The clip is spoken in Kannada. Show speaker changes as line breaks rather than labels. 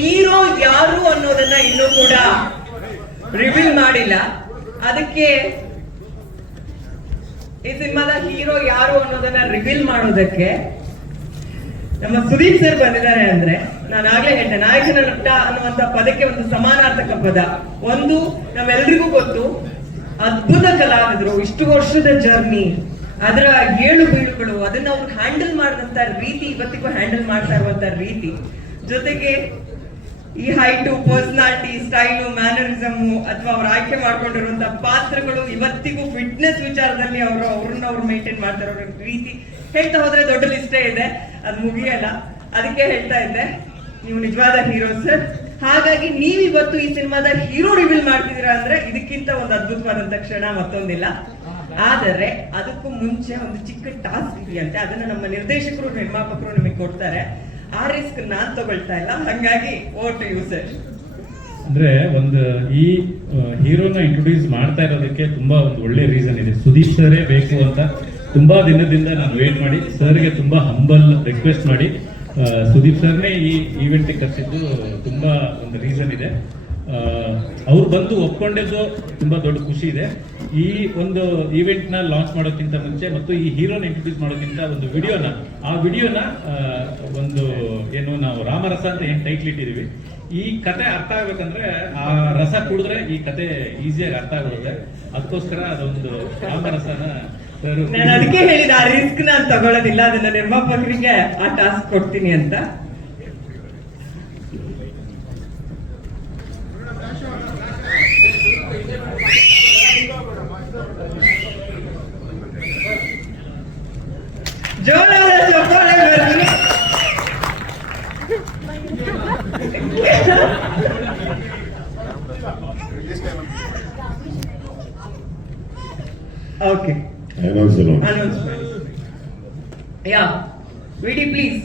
ಹೀರೋ ಯಾರು ಅನ್ನೋದನ್ನ ಇನ್ನೂ ಕೂಡ ರಿವೀಲ್ ಮಾಡಿಲ್ಲ. ಅದಕ್ಕೆ ಈ ಸಿನಿಮಾದ ಹೀರೋ ಯಾರು ಅನ್ನೋದನ್ನ ರಿವೀಲ್ ಮಾಡೋದಕ್ಕೆ ನಮ್ಮ ಸುದೀಪ್ ಸರ್ ಬಂದಿದ್ದಾರೆ ಅಂದ್ರೆ ನಾನು ಆಗ್ಲೇ ಹೇಳಿದೆ ನಾಯಕನ ನಟ ಅನ್ನುವಂತ ಪದಕ್ಕೆ ಒಂದು ಸಮಾನಾರ್ಥಕ ಪದ. ಒಂದು ನಮ್ಮೆಲ್ರಿಗೂ ಗೊತ್ತು. ಅದ್ಭುತ ಕಲಾವಿದರು, ಇಷ್ಟು ವರ್ಷದ ಜರ್ನಿ ಅದರ ಏಳು ಬೀಳುಗಳು, ಅದನ್ನ ಅವ್ರು ಹ್ಯಾಂಡಲ್ ಮಾಡಿದಂತ ರೀತಿ, ಇವತ್ತಿಗೂ ಹ್ಯಾಂಡಲ್ ಮಾಡ್ತಾ ಇರುವಂತ ರೀತಿ. ಜೊತೆಗೆ ಈ ಹೈಟು ಪರ್ಸನಾಲಿಟಿ, ಸ್ಟೈಲು ಮ್ಯಾನರಿಸಮ್ ಅಥವಾ ಅವ್ರು ಆಯ್ಕೆ ಮಾಡ್ಕೊಂಡಿರುವಂತ ಪಾತ್ರಗಳು ಇವತ್ತಿಗೂ ಫಿಟ್ನೆಸ್ ವಿಚಾರದಲ್ಲಿ ಅವರು ಅವ್ರನ್ನ ಅವ್ರು ಮೇಂಟೈನ್ ಮಾಡ್ತಾರೆ ಅವ್ರ ರೀತಿ ಹೇಳ್ತಾ ಹೋದ್ರೆ ದೊಡ್ಡ ಲಿಸ್ಟೇ ಇದೆ. ಅದು ಮುಗಿಯಲ್ಲ. ಅದಕ್ಕೆ ಹೇಳ್ತಾ ಇದ್ದೆ, ನೀವು ನಿಜವಾದ ಹೀರೋ ಸರ್ ಹಾಗಾಗಿ ನೀವು ಇವತ್ತು ಈ ಸಿನಿಮಾದ ಹೀರೋ ರಿವೀಲ್ ಮಾಡ್ತಿದ್ದೀರಾ ಅಂದ್ರೆ ಇದಕ್ಕಿಂತ ಒಂದು ಅದ್ಭುತವಾದಂತ ಕ್ಷಣ ಮತ್ತೊಂದಿಲ್ಲ. ಆದರೆ ಅದಕ್ಕೂ ಮುಂಚೆ ಒಂದು ಚಿಕ್ಕ ಟಾಸ್ಕ್ ಇದೆಯಂತೆ. ಅದನ್ನ ನಮ್ಮ ನಿರ್ದೇಶಕರು, ನಿರ್ಮಾಪಕರು ನಿಮಗೆ ಕೊಡ್ತಾರೆ. ಆ ರಿಸ್ಕ್ ನಾನು ತಗೊಳ್ತಾ ಇಲ್ಲ. ಹಂಗಾಗಿ ಓಟ್ ಯೂಸ್
ಅಂದ್ರೆ ಒಂದು ಈ ಹೀರೋನ ಇಂಟ್ರೊಡ್ಯೂಸ್ ಮಾಡ್ತಾ ಇರೋದಕ್ಕೆ ತುಂಬಾ ಒಂದು ಒಳ್ಳೆ ರೀಸನ್ ಇದೆ. ಸುದೀಪ್ ಸರೇ ಬೇಕು ಅಂತ ತುಂಬಾ ದಿನದಿಂದ ನಾನು ವೇಟ್ ಮಾಡಿ, ಸರ್ಗೆ ತುಂಬಾ ಹಂಬಲ್ ರಿಕ್ವೆಸ್ಟ್ ಮಾಡಿ ಸುದೀಪ್ ಸರ್ನೇ ಈ ಈವೆಂಟ್ ಕರೆಸಿದ್ದು ತುಂಬಾ ಒಂದು ರೀಸನ್ ಇದೆ. ಅವ್ರು ಬಂದು ಒಪ್ಕೊಂಡಿದ್ದು ತುಂಬಾ ದೊಡ್ಡ ಖುಷಿ ಇದೆ. ಈ ಒಂದು ಈವೆಂಟ್ನ ಲಾಂಚ್ ಮಾಡೋಕ್ಕಿಂತ ಮುಂಚೆ ಮತ್ತು ಈ ಹೀರೋನ ಇಂಟ್ರೊಡ್ಯೂಸ್ ಮಾಡೋಕ್ಕಿಂತ ಒಂದು ವಿಡಿಯೋನ ಆ ವಿಡಿಯೋನ ಒಂದು ಏನು, ನಾವು ರಾಮರಸ ಅಂತ ಏನ್ ಟೈಟ್ಲ್ ಇಟ್ಟಿದೀವಿ. ಈ ಕತೆ ಅರ್ಥ ಆಗ್ಬೇಕಂದ್ರೆ ಆ ರಸ ಕುಡಿದ್ರೆ ಈ ಕತೆ ಈಸಿಯಾಗಿ ಅರ್ಥ ಆಗುತ್ತೆ. ಅದಕ್ಕೋಸ್ಕರ ಅದೊಂದು ರಾಮರಸನ
ನಾನು ಅದಕ್ಕೆ ಹೇಳಿದ ಆ ರಿಸ್ಕ್ ನಾನು ತಗೊಳ್ಳೋದಿಲ್ಲ, ಅದನ್ನ ನಿರ್ಮಾಪಕರಿಗೆ ಆ ಟಾಸ್ಕ್ ಕೊಡ್ತೀನಿ ಅಂತ. ಜೋರಾದ ಚಪ್ಪಾಳೆ ಬರ್ಲಿ. Okay.
Announce it.
Announce ಮಾಡಿ. Yeah. Vidi, please.